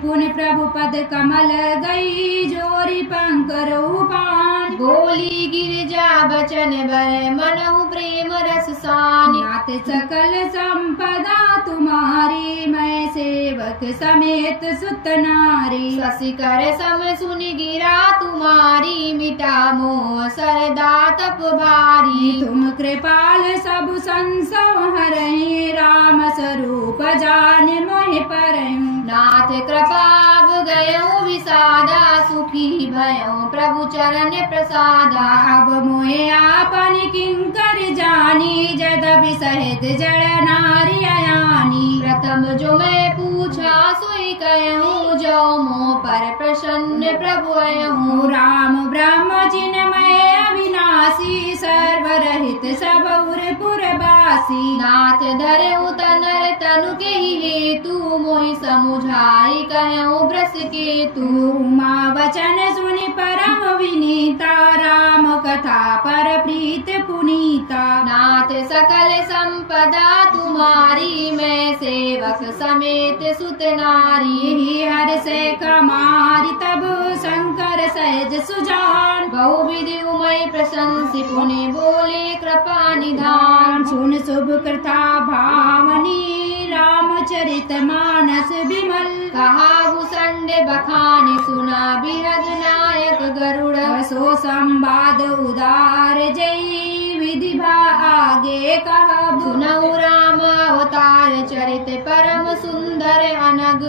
पुन प्रभु पद कमल गई जोरी पंकर उपान। बोली गिरिजा बचन बर मनहु प्रेम रस सानी। नाथ सकल संपदा तुम्हारी मैं सेवक समेत सुत नारी। शशि कर सम सुनि गिरा तुम्हारी मिटा मोह सरदा तप भारी। तुम कृपाल सब संसव हरहि राम स्वरूप जान मोहि परहि। नाथ कृपाव गयो विषादा सुखी भयो प्रभु चरण प्रसादा। अब मोहे आपन किंकर जानी जदपि सहित जड़ नारी अयानी। प्रथम जो मैं पूछा सोई कहूँ जो मोह पर प्रसन्न प्रभु अयहूँ। राम ब्रह्म चिन्मय अविनाशी सर्वरहित सब पुरवासी। नाथ धरऊ तनर तनु के ही हेतु मोहि समुझाई कहूँ ब्रस के तू। माँ वचन सुनि परम विनीता राम कथा पर प्रीत पुनीता। नाथ सकल संपदा तुम्हारी मैं सेवक समेत सुत नारी। हर से कमारी तब शंकर सहज सुजान। बहुविधि उमय प्रशंसी पुनि बोले कृपा निधान। सुन शुभ कथा भावनी रामचरित मानस विमल। कहा भूषंड बखानी सुना बिहद नायक गरुड़। सो संवाद उदार जय विधि भा आगे कहा। सुनऊ राम अवतार चरित परम सुंदर अनग।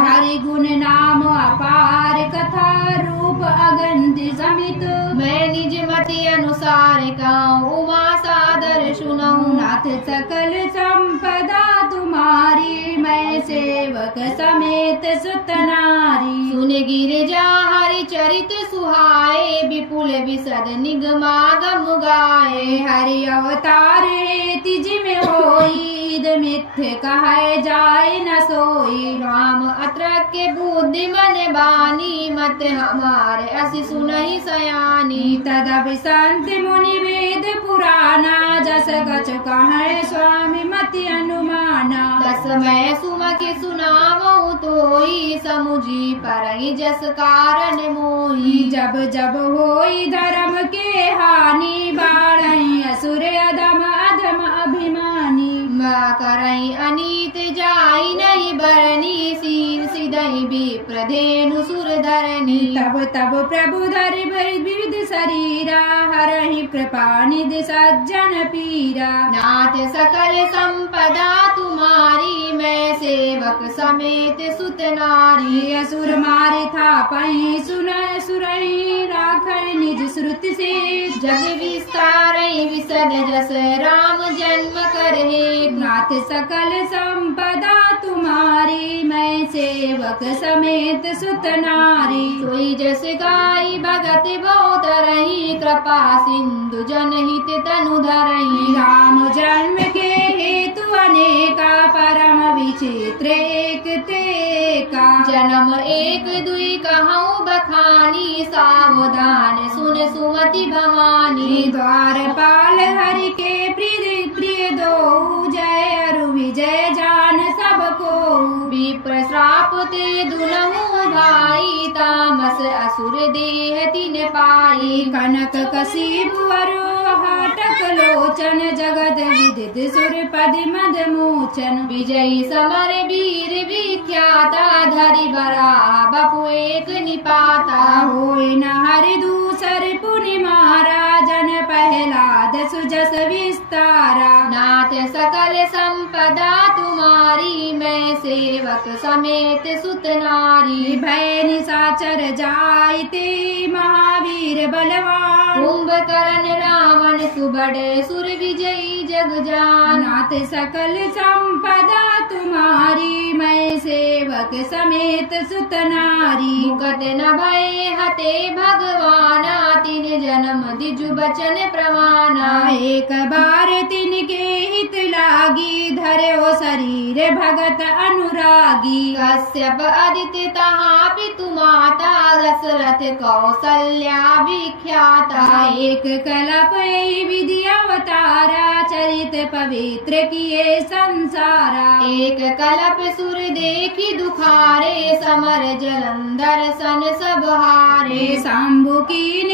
हरि गुण नाम अपार कथा रूप अगंति समित। मैं निज मति अनुसार कहूँ उमा सादर सुनऊँ। नाथ सकल संपदा तुम्हारी मैं सेवक समेत सुत नारी। सुन गिरिजा हरि चरित सुहाए विपुल विशद निगमागम गाए। हरि अवतार हेति जिम होई मिथ्य कहे जाय न सोई। राम अत्र के बुद्धि मन बानी मत हमारे असि सुनहि सयानी। तदपि संत मुनि वेद पुराना जस कछ कहे स्वामी मति अनुमाना। दस मैं सुमति सुनावऊँ तोई समुझी परहि जस कारण मोही। जब जब होई धर्म के हानि बाढ़ई असुर अधम अधम अभिमानी। करई अनीत जाई नहीं बरनी सीर सिदई विप्रधेनु सुर धरनी। तब तब प्रभु धरि विविध शरीरा हरहि कृपा निधि सज्जन पीरा। नाथ सकल संपदा तुम्हारी मैं सेवक समेत सुत नारी। असुर मारे था पही सुन सुरई राखै निज श्रुति से। जग विस्तारई विशद जस राम जन्म करहे। नाथ सकल संपदा तुम्हारी मैं सेवक समेत सुत नारी। सोई जस गाई भगत बहुत रही कृपा सिंधु जनहित तनु धरही। राम जन्म के हेतु अनेका परम विचित्र एक तेका। जन्म एक दुई कहूँ बखानी सावधान सुन सुमति भवानी। द्वारपाल हरि के प्रिय दो जय अरु विजय जान सबको। विप्र श्राप ते दुनहु भाई तामस असुर देह तिन पाई। कनक कसीबु अरु हाटक लोचन जगत विदित सुर पद मद मोचन। विजयी समर वीर विख्याता धरि बरा बपु एक निपाता। होय न हरि दूसर पुनि मारा जन प्रहलाद सुजस विस्तारा। नाथ सकल संपदा तुम्हारी मैं सेवक समेत सुत नारी। भय निशाचर जायते महावीर बलवान। कुंभकर्ण रावण सुबड़े सुर विजयी जग जान। नाथ सकल संपदा तुम्हारी मैं सेवक समेत सुत नारी। मुकत न भय हते भगवाना तिन जन्म दिजु बचन प्रमाना। एक बार तिनके हित लागी धर्यो शरीर भगत अनुरागी। कश्यप आदित्य तहाँ पितु माता दशरथ कौसल्या विख्याता। एक कल्प विधि अवतारा चरित पवित्र किए संसारा। एक कल्प सुर देखी दुखारे समर जलंधर सन सब हारे शंभु कीन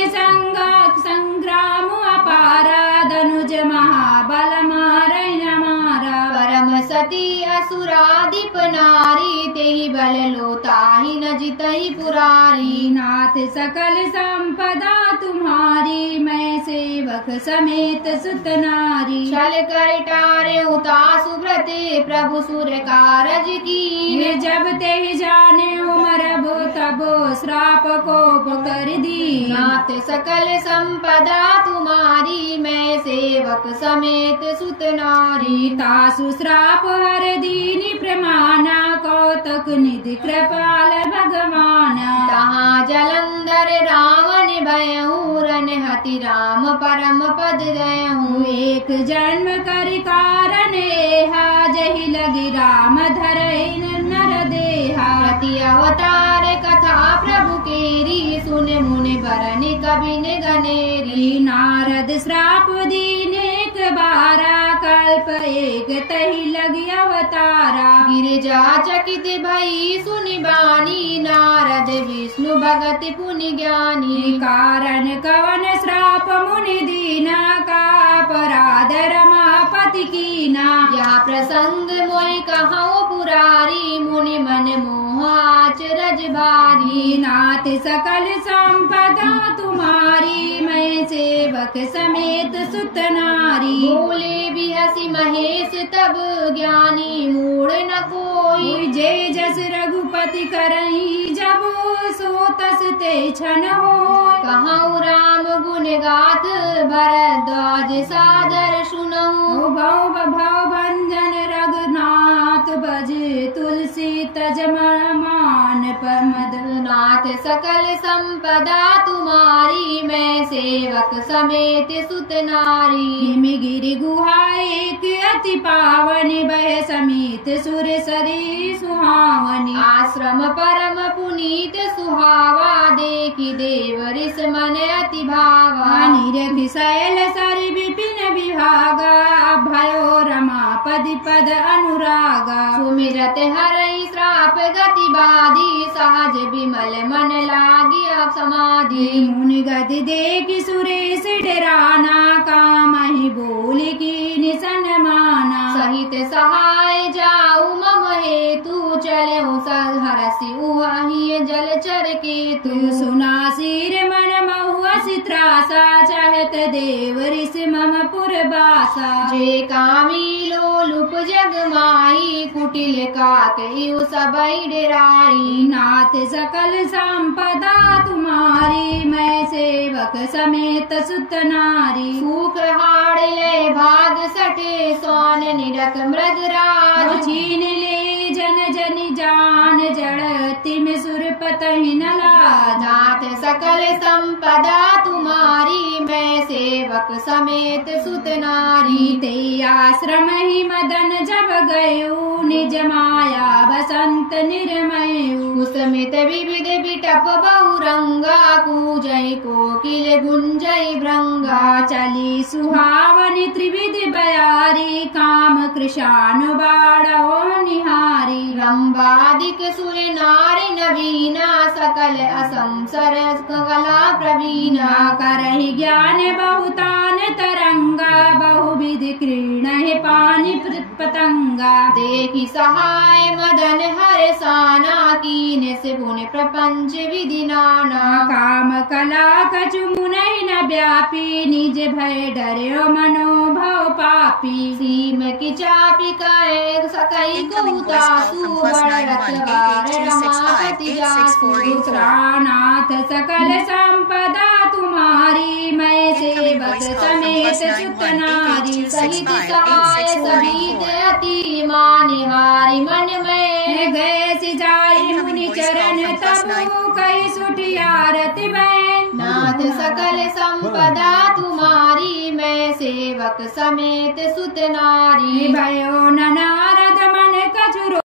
संग्राम अपारा धनुज महाबल मारै न मारा परम सती असुराधिप नारी तेहि बल लो ताहि न जितहि पुरारी नाथ सकल संपदा तुम्हारी मैं सेवक समेत सुत नारी छल कर टारे उतासु व्रते प्रभु सुर कारज की जब ते जाने उमर भो तबो श्राप कोप कर दी नाथ सकल संपदा तुम्हारी मैं सेवक समेत सुत नारी तासु श्राप हर दीनी प्रमाना कौतक निधि कृपाल भगवाना तहाँ जलंधर रावण भयहु रन हति राम परम पद गयहु एक जन्म कर कारण जही लगी राम धरई नर देहा प्रति अवतार कथा प्रभु केरी सुन मुनि बरनि कबि ने गनेरी नारद श्राप दीन एक बारा कल्प एक तही लगी अवतारा गिरिजा चकित भई सुनि बानी नारद विष्णु भगत पुनि ज्ञानी कारण कवन श्राप मुनि दीना का अपराध रमापति कीना यह प्रसंग मोहि कहूँ पुरारी मुनि मन मोह आचरज भारी नाथ सकल संपदा तुम्हारी मैं सेवक समेत सुत नारी बोले भी हसी महेश तब ज्ञानी मूढ़ न कोई जय जस रघुपति करही जब सो तस ते छन हो कहूँ राम गुण गाथ भरद्वाज सादर सुनहु भव भव भंजन रघुनाथ भज तुलसी तज मान पमद नाथ सकल संपदा तुम्हारी मैं सेवक समेत सुत नारी हिम गिरि गुहा एक अति पावनी बह समेत सुर सरी सुहावनी आश्रम परम पुनीत सुहावा देखि देव ऋष मन अति भावा निरखि शैल सरि विपिन विभागा भयो रमापति पद अनुरागा सुमिरत हरहि श्राप गति बाधी सहज विमल मन लागी अब समाधि मुनि गति देखि सुरेश डराना कामहि बोल की निसन माना सहित सहाय जाऊ मम हेतु चले हरसि उहि जलचर केतु सुना सिर मन महुअसि त्रासा चाहत देव ऋषि मम पुरबासा जे कामी लोलुप जग माही कुटिल काकयु सबई डेराई नाथ सकल संपदा तुम्हारी मैं सेवक समेत सुत नारी सूख हाड़ ले भाग सटे सोन निरख मृगराज छीन ले जन जनि जान जड़ति में सुरपतहि न लाज नाथ सकल संपदा तुम्हारी मैं सेवक समेत सुत नारी ते आश्रम ही मदन जब गयो निज माया बसंत निर्मयु कुसमित विविध बिटप बहुरंगा कूजय कोकिल गुंजय भृंगा चली सुहावनी त्रिविध बयारी काम कृशानु बाड़ो निहारी रंबादिक सुर नारी नवीना सकल असंसर कला प्रवीणा करहि ज्ञान बहुतान तरंगा बहुविध क्रीण पानी पतंगा देखि सहाय मदन हर साना कीन से पुन प्रपंच विधि नाना काम कला कछु मुनहि न व्यापी निज भय डर्यो मनोभव पापी सीम की चापी करे सकई कौतासु बड़ रखवार रमापति जासु नाथ सकल संपदा तुम्हारी मैं सेवक समेत सुत नारी सहित सहाय सहित अति मानिहारी मन में गए सिजाई मुनि चरण तबु कई सुठी आरती बैन नाथ सकल संपदा तुम्हारी मैं सेवक समेत सुत नारी भयो न नारद मन